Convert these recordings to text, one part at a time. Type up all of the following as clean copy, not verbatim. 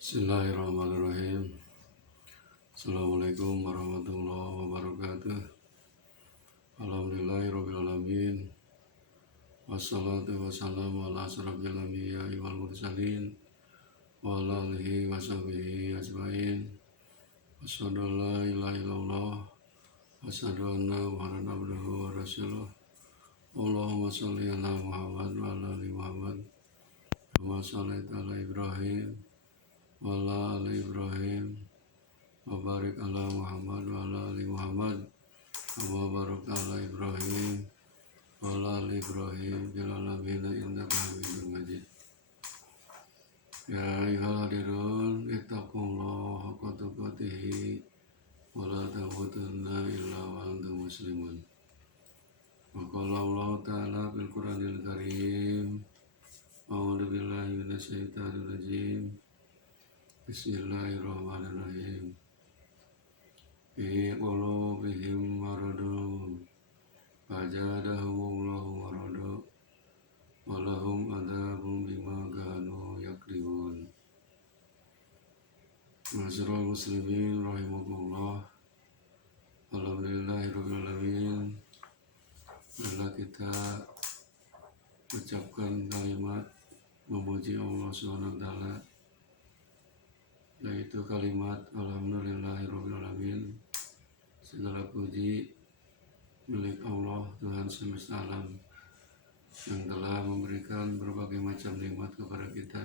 Bismillahirrahmanirrahim. Assalamualaikum warahmatullahi wabarakatuh. Alhamdulillahirrahmanirrahim. Wassalatu wassalamu ala asrafil anbiya'i wal mursalin wa ala alihi wa sahbihi ajma'in. Asyhadu an la ilaha illallah wa asyhadu anna Muhammadan abduhu wa rasuluh. Allahumma shalli ala Muhammad wa ala ali Muhammad kama shallaita ala Ibrahim wa ala ali Ibrahim wa barik ala Muhammad wa ala ali Muhammad kama barakta ala Ibrahim wa ala ali Ibrahim fil alamin innaka Hamidum Majid. Ya ayyuhal hadirun ittaqullaha haqqa tuqatih wa la tamutunna illa wa antum muslimun. Wa qala Allah ta'ala fil Qur'anil Karim, a'udzu billahi minasy syaithanir rajim. Bismillahirrahmanirrahim. Fi qulubihim maradun fazadahumullahu marada wa lahum adzabun bima kanu yakribun. Ma'asyiral muslimin rahimakumullah. Alhamdulillahirabbil alamin. Marilah kita ucapkan kalimat memuji Allah Subhanahu wa taala, yaitu kalimat alhamdulillahirabbil alamin. Segala puji milik Allah Tuhan semesta alam yang telah memberikan berbagai macam nikmat kepada kita,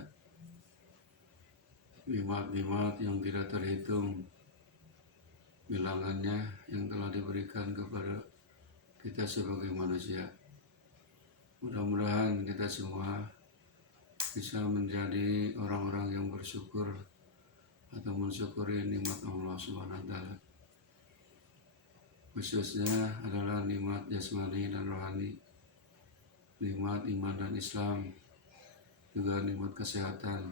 nikmat-nikmat yang tidak terhitung bilangannya yang telah diberikan kepada kita sebagai manusia. Mudah-mudahan kita semua bisa menjadi orang-orang yang bersyukur atau mensyukuri nikmat Allah Subhanahu wa taala. Khususnya adalah nikmat jasmani dan rohani, nikmat iman dan Islam, juga nikmat kesehatan.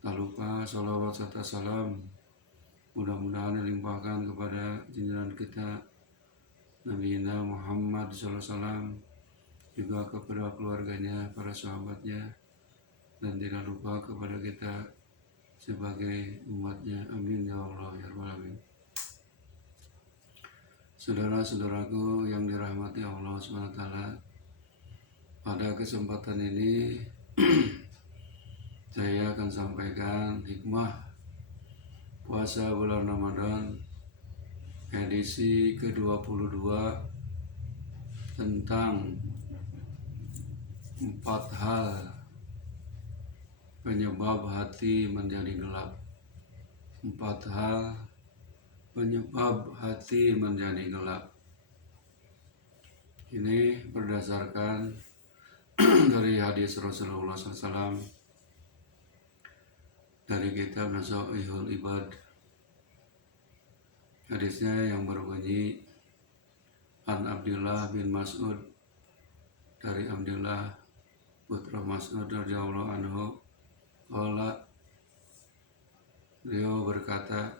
Tak lupa salawat serta salam mudah-mudahan dilimpahkan kepada junjungan kita Nabi Muhammad SAW, juga kepada keluarganya, para sahabatnya, dan tidak lupa kepada kita sebagai umatnya. Amin ya Allah ya Rabbal alamin. Saudara-saudaraku yang dirahmati Allah SWT, pada kesempatan ini saya akan sampaikan hikmah puasa bulan Ramadan edisi ke-22 tentang 4 hal penyebab hati menjadi gelap. 4 hal penyebab hati menjadi gelap. Ini berdasarkan dari hadis Rasulullah SAW dari kitab Nasaihul Ibad. Hadisnya yang berbunyi, An Abdullah bin Mas'ud, dari Abdullah putra Mas'ud radhiyallahu anhu, qala, beliau berkata,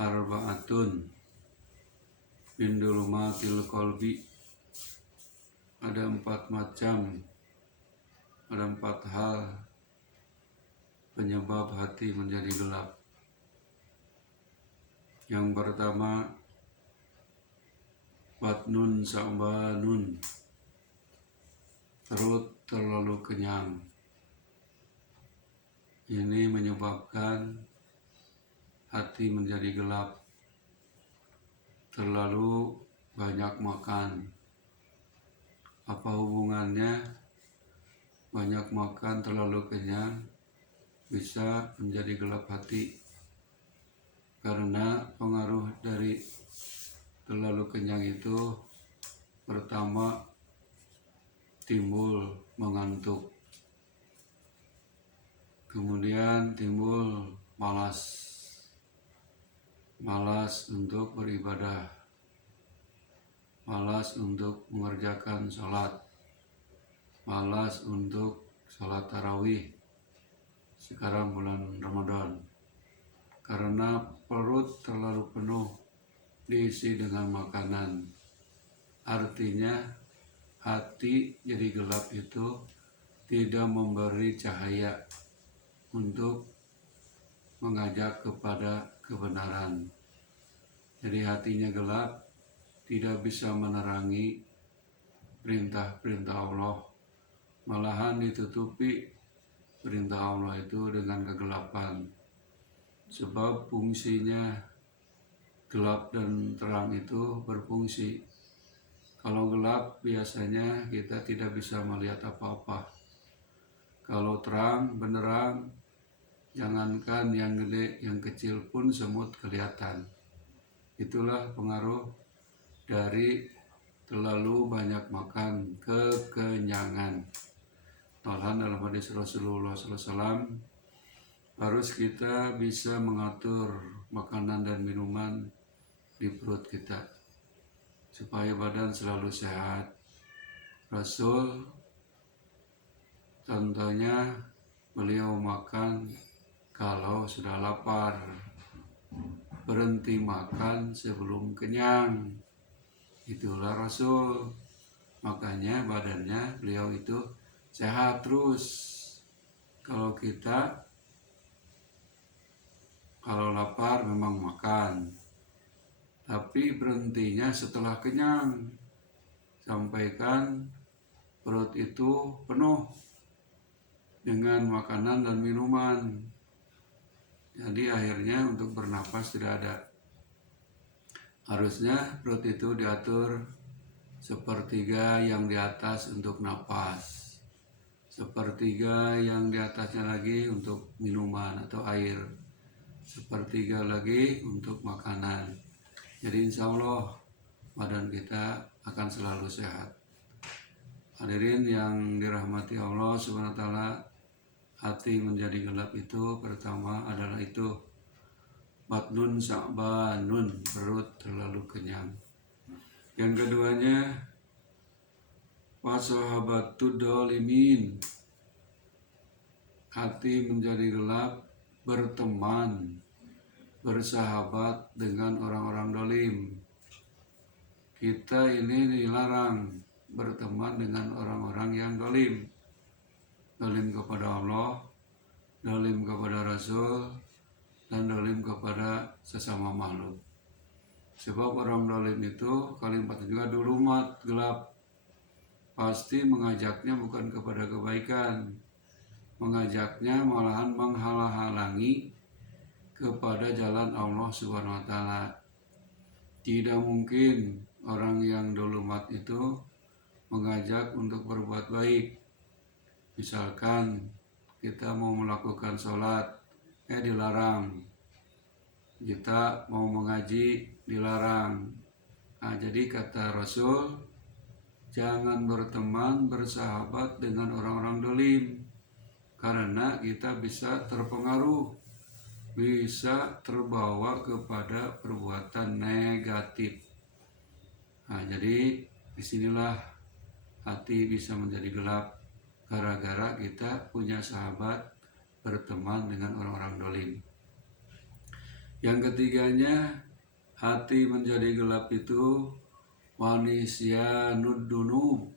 arba'atun min dulumatil qalbi, ada 4 macam, ada 4 hal penyebab hati menjadi gelap. Yang pertama, batnun sa'banun, perut terlalu kenyang. Ini menyebabkan hati menjadi gelap. Terlalu banyak makan. Apa hubungannya banyak makan, terlalu kenyang bisa menjadi gelap hati? Karena pengaruh dari terlalu kenyang itu, pertama, timbul mengantuk, kemudian timbul malas untuk beribadah, malas untuk mengerjakan sholat, malas untuk sholat tarawih sekarang bulan Ramadan, karena perut terlalu penuh diisi dengan makanan. Artinya hati jadi gelap itu tidak memberi cahaya untuk mengajak kepada kebenaran. Jadi hatinya gelap, tidak bisa menerangi perintah-perintah Allah, malahan ditutupi perintah Allah itu dengan kegelapan. Sebab fungsinya gelap dan terang itu berfungsi. Kalau gelap biasanya kita tidak bisa melihat apa-apa. Kalau terang benderang, jangankan yang gede, yang kecil pun semut kelihatan. Itulah pengaruh dari terlalu banyak makan, kekenyangan. Malahan dalam hadis Rasulullah SAW, harus kita bisa mengatur makanan dan minuman di perut kita supaya badan selalu sehat. Rasul contohnya beliau makan kalau sudah lapar, berhenti makan sebelum kenyang. Itulah Rasul, makanya badannya beliau itu sehat terus. Kalau kita kalau lapar memang makan, tapi berhentinya setelah kenyang, sampaikan perut itu penuh dengan makanan dan minuman. Jadi akhirnya untuk bernapas tidak ada. Harusnya perut itu diatur sepertiga yang di atas untuk napas, sepertiga yang di atasnya lagi untuk minuman atau air, sepertiga lagi untuk makanan. Jadi insya Allah badan kita akan selalu sehat. Hadirin yang dirahmati Allah Subhanahu wa Ta'ala, hati menjadi gelap itu pertama adalah itu batnun sa'banun, perut terlalu kenyang. Yang keduanya wasahabatud dolimin, hati menjadi gelap berteman, bersahabat dengan orang-orang dolim. Kita ini dilarang berteman dengan orang-orang yang dolim. Dolim kepada Allah, dolim kepada Rasul, dan dolim kepada sesama makhluk. Sebab orang dolim itu kalimatnya juga dulumat, gelap. Pasti mengajaknya bukan kepada kebaikan, mengajaknya malahan menghalang-halangi kepada jalan Allah Subhanahu wa Ta'ala. Tidak mungkin orang yang dulumat itu mengajak untuk berbuat baik. Misalkan kita mau melakukan sholat, dilarang. Kita mau mengaji, dilarang. Nah, jadi kata Rasul, jangan berteman, bersahabat dengan orang-orang dolim, karena kita bisa terpengaruh, bisa terbawa kepada perbuatan negatif. Nah, jadi disinilah hati bisa menjadi gelap gara-gara kita punya sahabat berteman dengan orang-orang dolim. Yang ketiganya, hati menjadi gelap itu wanisyanud dunub,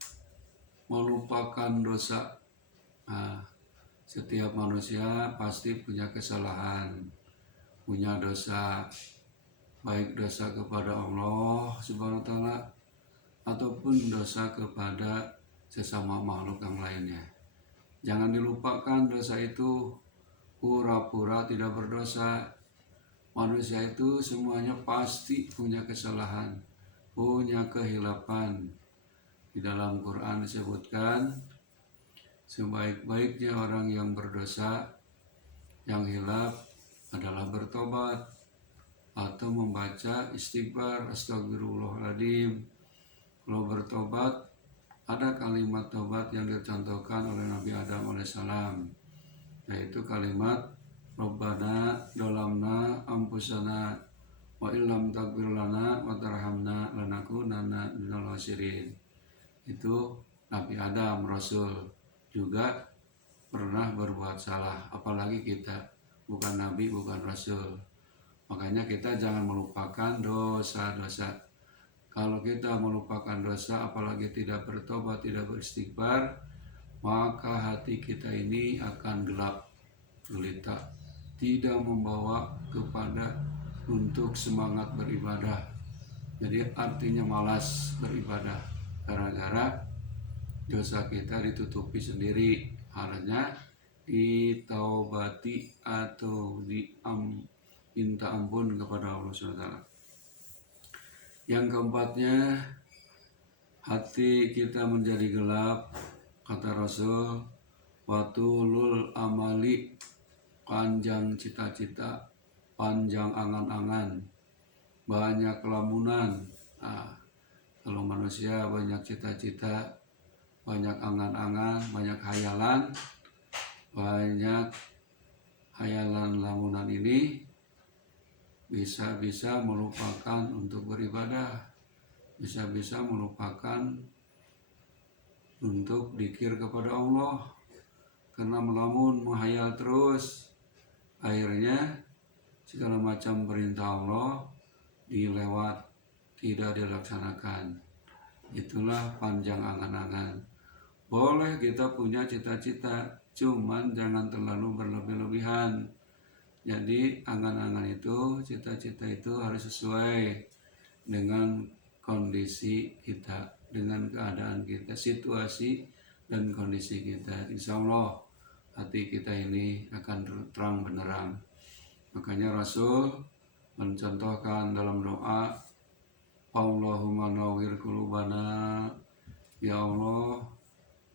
melupakan dosa. Nah, setiap manusia pasti punya kesalahan, punya dosa, baik dosa kepada Allah Subhanahu wa Ta'ala ataupun dosa kepada sesama makhluk yang lainnya. Jangan dilupakan dosa itu, pura-pura tidak berdosa. Manusia itu semuanya pasti punya kesalahan, punya kehilapan. Di dalam Quran disebutkan, sebaik-baiknya orang yang berdosa, yang hilaf adalah bertobat atau membaca istighfar, astagfirullahaladzim. Kalau bertobat, ada kalimat tobat yang dicontohkan oleh Nabi Adam alaihissalam, yaitu kalimat Rabbana dolamna ampusana wa illam taghfir lana wa tarhamna lanakunanna minal khasirin. Itu Nabi Adam, Rasul, juga pernah berbuat salah, apalagi kita, bukan Nabi, bukan Rasul. Makanya kita jangan melupakan dosa-dosa. Kalau kita melupakan dosa, apalagi tidak bertobat, tidak beristighfar, maka hati kita ini akan gelap gulita. kita, tidak membawa kepada untuk semangat beribadah. Jadi artinya malas beribadah gara-gara dosa kita ditutupi sendiri, harusnya ditaubati atau minta ampun kepada Allah SWT. Yang keempatnya, hati kita menjadi gelap, kata Rasul, watulul amali, panjang cita-cita, panjang angan-angan, banyak kelamunan. Kalau manusia banyak cita-cita, banyak angan-angan, banyak hayalan lamunan ini bisa melupakan untuk beribadah, bisa melupakan untuk dzikir kepada Allah. Karena melamun, menghayal terus, akhirnya segala macam perintah Allah dilewat, tidak dilaksanakan. Itulah panjang angan-angan. Boleh kita punya cita-cita, cuman jangan terlalu berlebih-lebihan. Jadi angan-angan itu, cita-cita itu harus sesuai dengan kondisi kita, dengan keadaan kita, situasi dan kondisi kita. Insya Allah hati kita ini akan terang benderang. Makanya Rasul mencontohkan dalam doa, Allahumma nawwir qulubana, ya Allah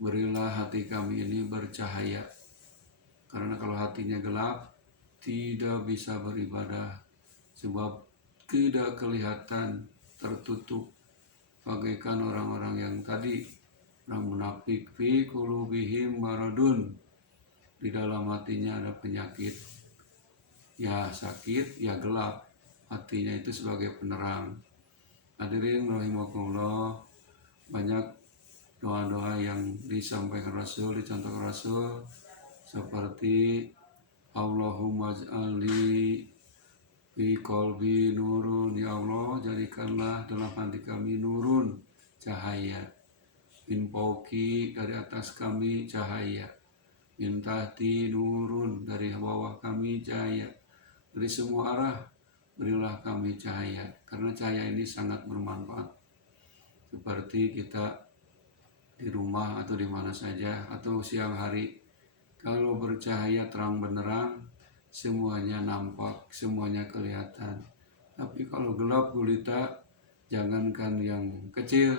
berilah hati kami ini bercahaya. Karena kalau hatinya gelap, tidak bisa beribadah, sebab tidak kelihatan, tertutup, bagaikan orang-orang yang tadi, orang munafik, fi qulubihim maradun, di dalam hatinya ada penyakit, ya sakit, ya gelap, hatinya itu sebagai penerang. Hadirin rahimakumullah, banyak doa-doa yang disampaikan Rasul, dicontohkan Rasul, seperti Allahumma ij'alni fi qalbi nurun, ya Allah jadikanlah dalam hati kami nurun, cahaya, min fauqi, dari atas kami cahaya, min tahti nurun, dari bawah kami cahaya, dari semua arah berilah kami cahaya. Karena cahaya ini sangat bermanfaat, seperti kita di rumah atau di mana saja, atau siang hari, kalau bercahaya terang benderang, semuanya nampak, semuanya kelihatan. Tapi kalau gelap gulita, jangankan yang kecil,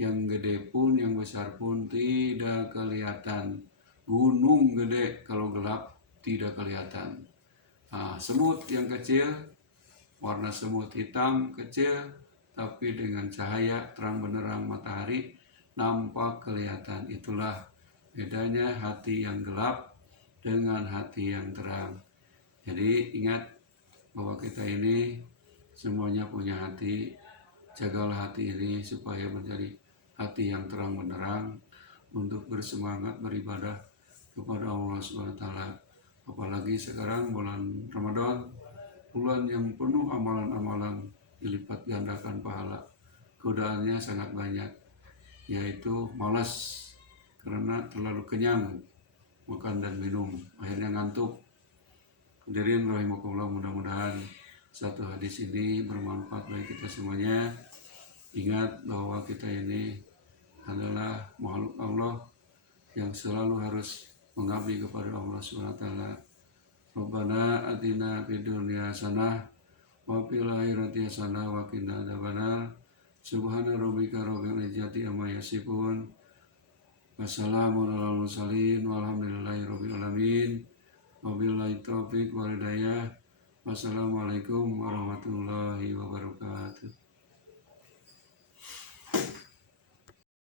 yang gede pun, yang besar pun tidak kelihatan. Gunung gede kalau gelap tidak kelihatan. Semut yang kecil, warna semut hitam kecil, tapi dengan cahaya terang benderang matahari nampak kelihatan. Itulah bedanya hati yang gelap dengan hati yang terang. Jadi ingat bahwa kita ini semuanya punya hati. Jagalah hati ini supaya menjadi hati yang terang benderang untuk bersemangat beribadah kepada Allah SWT. Apalagi sekarang bulan Ramadan, bulan yang penuh amalan-amalan, dilipat gandakan pahala. Godaannya sangat banyak, yaitu malas karena terlalu kenyang makan dan minum, akhirnya ngantuk. Hadirin rahimakumullah, mudah-mudahan satu hadis ini bermanfaat bagi kita semuanya. Ingat bahwa kita ini adalah makhluk Allah yang selalu harus mengabdi kepada Allah SWT. Rabbana atina fid dunya hasanah wa fil akhirati hasanah wa qina adzabannar. Subhana rabbika rabbil izzati amma yasifun. Wassalamun ala mursalin walhamdulillahi rabbil alamin. Wabillahi taufiq wal hidayah. Wassalamualaikum warahmatullahi wabarakatuh.